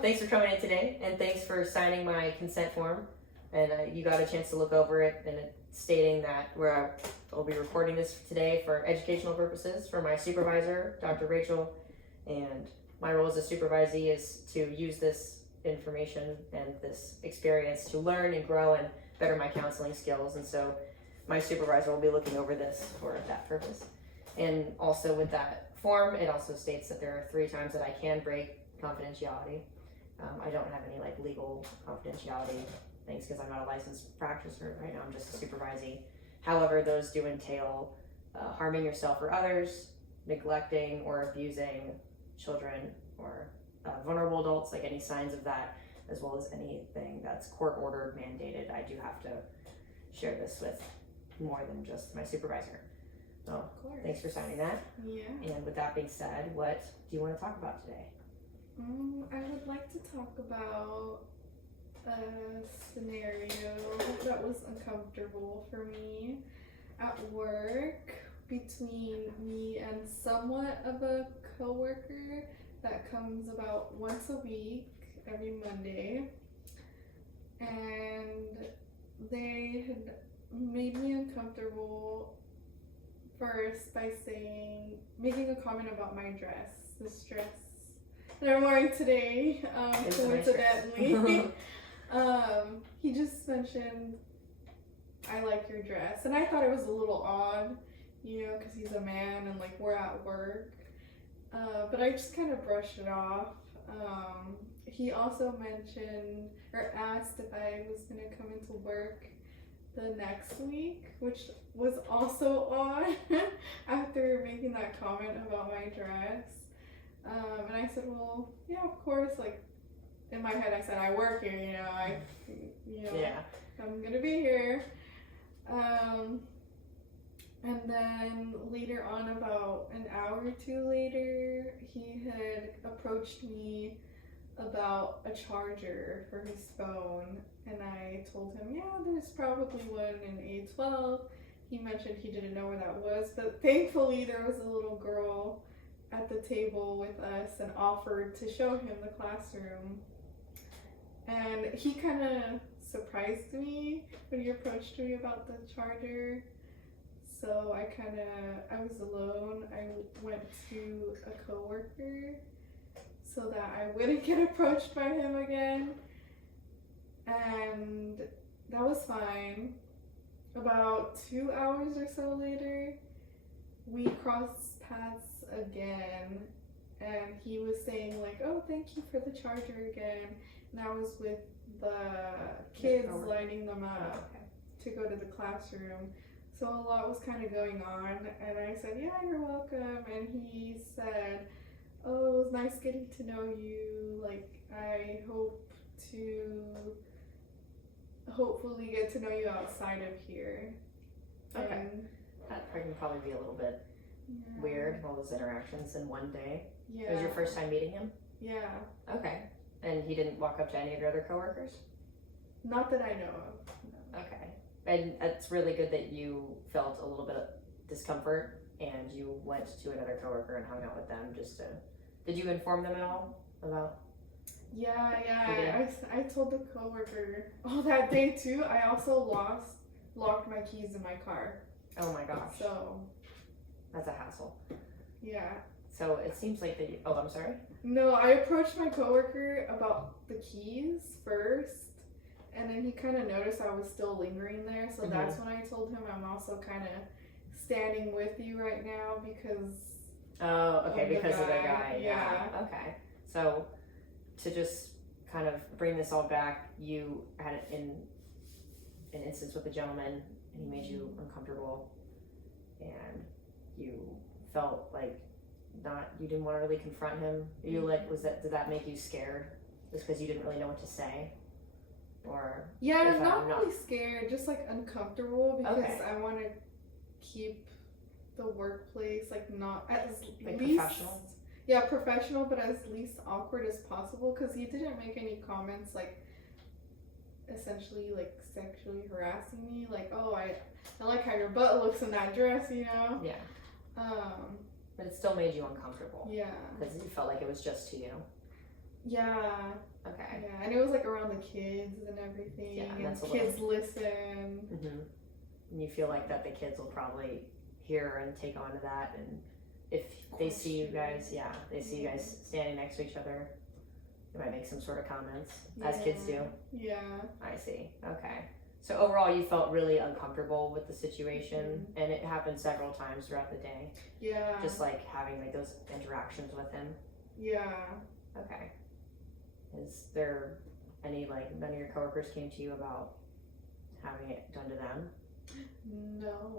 Thanks for coming in today, and thanks for signing my consent form. And you got a chance to look over it, and it's stating that I'll be recording this today for educational purposes for my supervisor, Dr. Rachel, and my role as a supervisee is to use this information and this experience to learn and grow and better my counseling skills. And so my supervisor will be looking over this for that purpose. And also with that form, it also states that there are 3 times that I can break confidentiality. I don't have any like legal confidentiality things because I'm not a licensed practitioner right now. I'm just a supervisee. However, those do entail harming yourself or others, neglecting or abusing children or vulnerable adults, like any signs of that, as well as anything that's court ordered, mandated. I do have to share this with more than just my supervisor. So thanks for signing that. Yeah. And with that being said, what do you want to talk about today? I would like to talk about a scenario that was uncomfortable for me at work between me and somewhat of a coworker that comes about once a week, every Monday. And they had made me uncomfortable first by making a comment about my dress, this dress that I'm wearing today, coincidentally. He just mentioned, I like your dress. And I thought it was a little odd, you know, because he's a man and like we're at work. But I just kind of brushed it off. He also mentioned or asked if I was going to come into work the next week, which was also odd after making that comment about my dress. And I said, well, yeah, of course. Like in my head, I said, I work here, Yeah. I'm gonna be here. And then later on, about an hour or 2 later, he had approached me about a charger for his phone, and I told him, yeah, there's probably one in A12. He mentioned he didn't know where that was, but thankfully there was a little girl at the table with us and offered to show him the classroom. And he kind of surprised me when he approached me about the charger. So I was alone. I went to a coworker so that I wouldn't get approached by him again. And that was fine. About 2 hours or so later, we crossed paths again, and he was saying like, oh, thank you for the charger again. And I was with the kids lining them up to go to the classroom. So a lot was kind of going on, and I said, yeah, you're welcome. And he said, oh, it was nice getting to know you. Like, I hope to hopefully get to know you outside of here. Okay. And That can probably be a little bit weird, all those interactions in one day. Yeah. It was your first time meeting him? Yeah. Okay. And he didn't walk up to any of your other coworkers? Not that I know of. No. Okay. And it's really good that you felt a little bit of discomfort and you went to another coworker and hung out with them did you inform them at all about? Yeah. I told the coworker that day too. I also locked my keys in my car. Oh my gosh. So That's a hassle. yeah. So it seems like that I'm sorry? No, I approached my coworker about the keys first, and then he kind of noticed I was still lingering there, so that's when I told him I'm also kind of standing with you right now because of the guy. Yeah. Okay. So to just kind of bring this all back, you had an instance with a gentleman and he made you uncomfortable and you felt like you didn't want to really confront him. Did that make you scared just because you didn't really know what to say? Or not really scared, just like uncomfortable because I want to keep the workplace not as like least professional. Yeah, professional, but as least awkward as possible because he didn't make any comments essentially sexually harassing me, oh, I like how your butt looks in that dress, Yeah. But it still made you uncomfortable. Yeah. Because you felt like it was just to you. Yeah. Okay. Yeah, and it was like around the kids and everything. Yeah, and that's a kids listen. And you feel like that the kids will probably hear and take on to that, and if they see you guys, they see you guys standing next to each other, they might make some sort of comments, as kids do. Yeah. I see. Okay. So overall, you felt really uncomfortable with the situation, and it happened several times throughout the day. Yeah. Just like having like those interactions with him. Yeah. Okay. Is there any like none of your coworkers came to you about having it done to them? No.